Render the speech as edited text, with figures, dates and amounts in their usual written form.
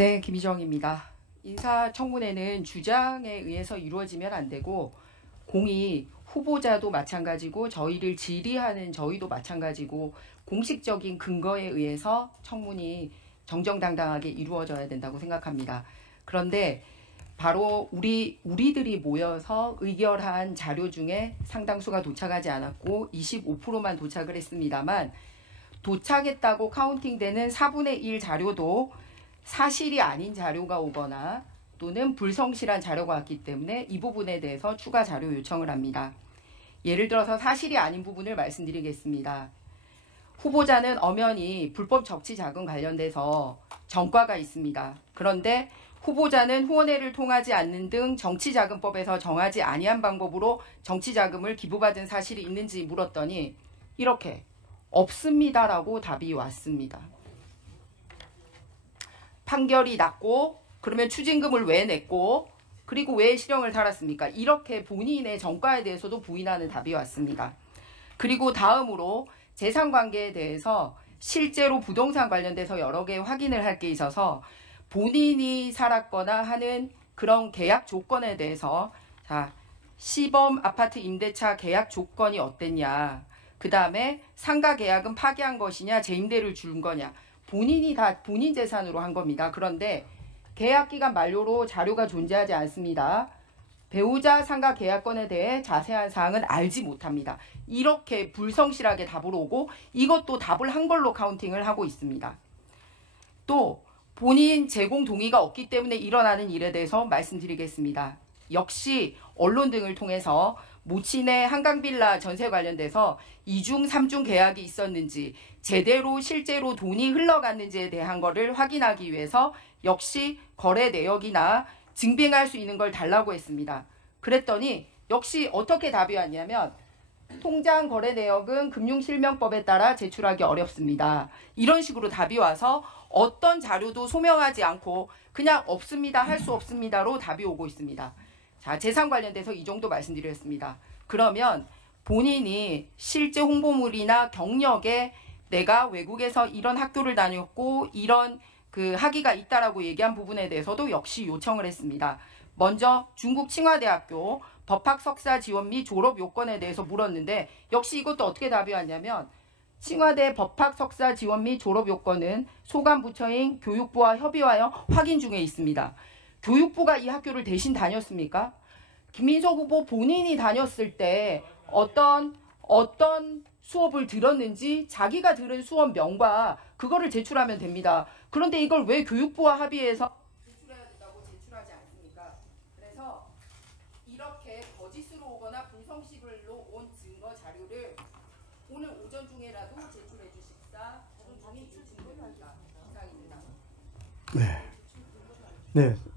네, 김희정입니다. 인사청문회는 주장에 의해서 이루어지면 안 되고 공이 후보자도 마찬가지고 저희를 질의하는 저희도 마찬가지고 공식적인 근거에 의해서 청문이 정정당당하게 이루어져야 된다고 생각합니다. 그런데 바로 우리들이 모여서 의결한 자료 중에 상당수가 도착하지 않았고 25%만 도착을 했습니다만 도착했다고 카운팅되는 4분의 1 자료도 사실이 아닌 자료가 오거나 또는 불성실한 자료가 왔기 때문에 이 부분에 대해서 추가 자료 요청을 합니다. 예를 들어서 사실이 아닌 부분을 말씀드리겠습니다. 후보자는 엄연히 불법 적치 자금 관련돼서 전과가 있습니다. 그런데 후보자는 후원회를 통하지 않는 등 정치자금법에서 정하지 아니한 방법으로 정치자금을 기부받은 사실이 있는지 물었더니 이렇게 없습니다라고 답이 왔습니다. 판결이 났고 그러면 추징금을 왜 냈고 그리고 왜 실형을 살았습니까? 이렇게 본인의 전과에 대해서도 부인하는 답이 왔습니다. 그리고 다음으로 재산관계에 대해서 실제로 부동산 관련돼서 여러 개 확인을 할 게 있어서 본인이 살았거나 하는 그런 계약 조건에 대해서 시범 아파트 임대차 계약 조건이 어땠냐, 그 다음에 상가 계약은 파기한 것이냐 재임대를 준 거냐, 본인이 다 본인 재산으로 한 겁니다. 그런데 계약기간 만료로 자료가 존재하지 않습니다. 배우자 상가 계약건에 대해 자세한 사항은 알지 못합니다. 이렇게 불성실하게 답을 오고 이것도 답을 한 걸로 카운팅을 하고 있습니다. 또 본인 제공 동의가 없기 때문에 일어나는 일에 대해서 말씀드리겠습니다. 역시 언론 등을 통해서 모친의 한강빌라 전세 관련돼서 2중, 3중 계약이 있었는지 제대로 실제로 돈이 흘러갔는지에 대한 거를 확인하기 위해서 역시 거래 내역이나 증빙할 수 있는 걸 달라고 했습니다. 그랬더니 역시 어떻게 답이 왔냐면 통장 거래 내역은 금융실명법에 따라 제출하기 어렵습니다. 이런 식으로 답이 와서 어떤 자료도 소명하지 않고 그냥 없습니다, 할 수 없습니다로 답이 오고 있습니다. 자, 재산 관련돼서 이 정도 말씀드렸습니다. 그러면 본인이 실제 홍보물이나 경력에 내가 외국에서 이런 학교를 다녔고 이런 그 학위가 있다라고 얘기한 부분에 대해서도 역시 요청을 했습니다. 먼저 중국 칭화대학교 법학 석사 지원 및 졸업 요건에 대해서 물었는데 역시 이것도 어떻게 답이 왔냐면 칭화대 법학 석사 지원 및 졸업 요건은 소관 부처인 교육부와 협의하여 확인 중에 있습니다. 교육부가 이 학교를 대신 다녔습니까? 김민석 후보 본인이 다녔을 때 어떤 수업을 들었는지 자기가 들은 수업명과 그거를 제출하면 됩니다. 그런데 이걸 왜 교육부와 합의해서 제출해야 된다고 제출하지 않습니까? 그래서 이렇게 거짓으로 오거나 불성실로 온 증거 자료를 오늘 오전 중에라도 제출해 주십사. 오전 중에 요청됩니다. 이상입니다. 네.